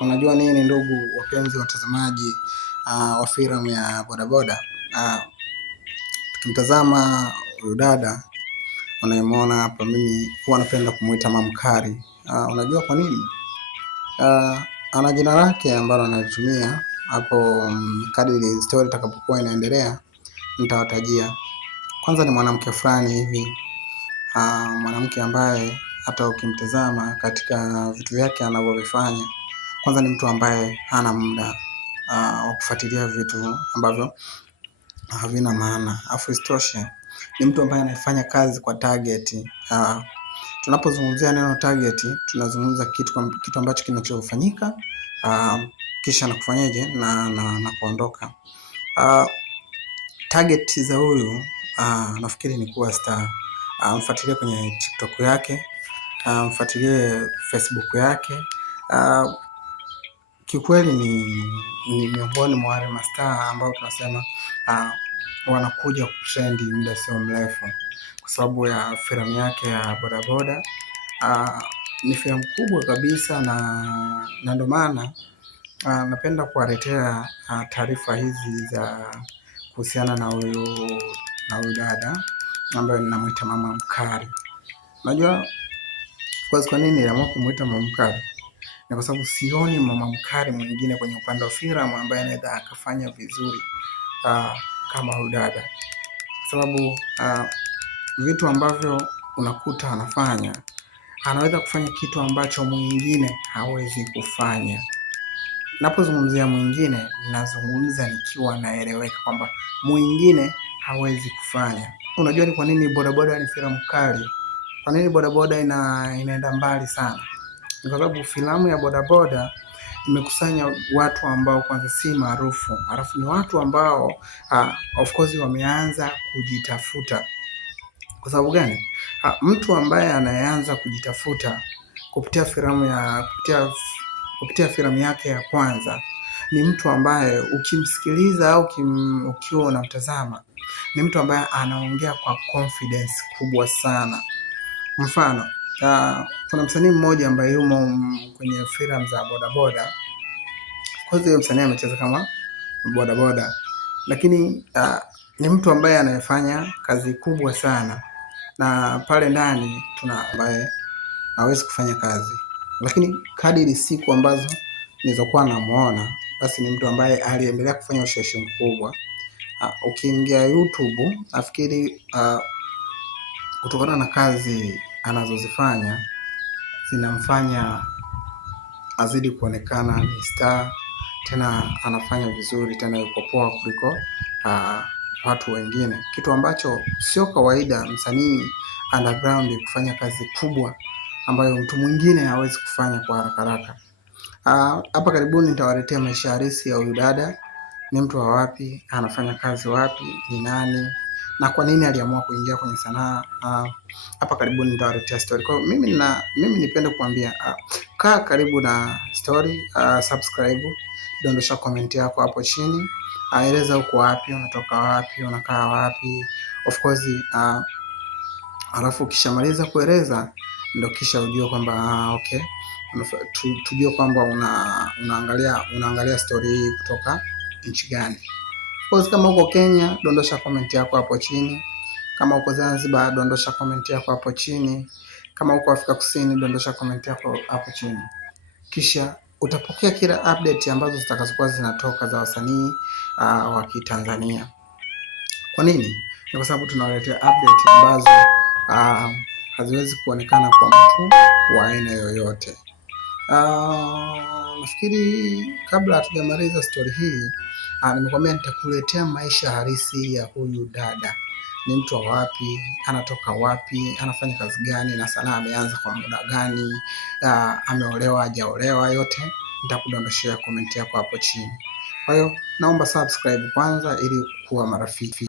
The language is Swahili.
Unajua nini ndugu wapenzi watazamaji wa filamu ya bodaboda. Tukimtazama huyu dada unayemwona hapa, mimi huwa napenda kumuita Mamkari. Unajua kwa nini? Ana jina lake ambalo analitumia hapo. Kadiri story itakapokuwa inaendelea nitawatajia. Kwanza ni mwanamke fulani hivi, mwanamke ambaye hata ukimtazama katika vitu vyake anavyovifanya, kwanza ni mtu ambaye hana muda wa kufuatilia vitu ambavyo havina maana. Afu isitoshe ni mtu ambaye anafanya kazi kwa target. Tunapozungumzia neno target, tunazungumza kitu ambacho kinachofanyika kisha nakufanyaje na kuondoka. Target za huyu nafikiri ni kuwa star. Mfuatilie kwenye TikTok yake, mfuatilie Facebook yake. Kiukweli ni miongoni mwa wale mastaa ambao tunasema wanakuja kutrend muda sio mrefu, kwa sababu ya filamu yake ya bodaboda. Ni filamu kubwa kabisa, na ndio maana napenda kuwaletea taarifa hizi za kuhusiana na huyu dada ambaye ninamuita Mama Mkari. Unajua kwa nini niliamua kumuita Mama Mkari? Ni kwa sababu sioni Mama Mkari mwingine kwenye upande wa filamu ambaye anaweza akafanya vizuri kama huyu dada, kwa sababu vitu ambavyo unakuta anaweza kufanya kitu ambacho mwingine hawezi kufanya. Napozungumzia mwingine, nazungumza nikiwa naeleweka kwamba mwingine hawezi kufanya. Unajua ni kwa nini bodaboda ni filamu kali? Kwa nini bodaboda inaenda mbali sana? Kwa sababu filamu ya bodaboda imekusanya watu ambao kwanza si maarufu, alafu ni watu ambao of course wameanza kujitafuta. Kwa sababu gani? Mtu ambaye anayeanza kujitafuta kupitia filamu yake ya kwanza ni mtu ambaye ukimsikiliza au ukiwa unamtazama, ni mtu ambaye anaongea kwa confidence kubwa sana. Mfano, kuna msanii mmoja ambaye yumo kwenye filamu za bodaboda. Kwa hiyo msanii amecheza kama bodaboda, lakini ni mtu ambaye anayefanya kazi kubwa sana, na pale ndani tuna ambaye hawezi kufanya kazi, lakini kadiri siku ambazo nilizokuwa namuona, basi ni mtu ambaye aliendelea kufanya ushawishi mkubwa. Ukiingia YouTube, nafikiri kutokana na kazi anazozifanya zinamfanya azidi kuonekana ni star, tena anafanya vizuri, tena yuko poa kuliko watu wengine, kitu ambacho sio kawaida msanii underground kufanya kazi kubwa ambayo mtu mwingine hawezi kufanya kwa haraka haraka. Hapa karibuni nitawaletea maisha halisi ya huyu dada. Ni mtu wa wapi, anafanya kazi wapi, ni nani, na kwa nini aliamua kuingia kwenye sanaa. Hapa karibuni nitawaletea story. Kwa hiyo mimi nipende kuambia, kaa karibu na story, subscribe, dondosha comment yako hapo chini, eleza uko wapi, unatoka wapi, unakaa wapi. Of course alafu ukishamaliza kueleza ndio kisha ujue kwamba okay, tujue kwamba unaangalia story hii kutoka nchi gani. Of course kama uko Kenya, dondosha comment yako hapo chini. Kama uko Zanzibar, dondosha comment yako hapo chini. Kama uko Afrika Kusini, dondosha comment yako hapo chini. Kisha utapokea kila update ambazo zitakazokuwa zinatoka za wasanii wa Kitanzania. Kwa nini? Ni kwa sababu tunawaletea update ambazo haziwezi kuonekana kwa mtu wa aina yoyote. Nafikiri kabla hatujamaliza story hii, nimekwambia nitakuletea maisha halisi ya huyu dada. Ni mtu wa wapi, anatoka wapi, anafanya kazi gani, na sanaa ameanza kwa muda gani, ameolewa hajaolewa, yote nitakudondoshea comment yako hapo chini. Kwa hiyo naomba subscribe kwanza ili kuwa marafiki.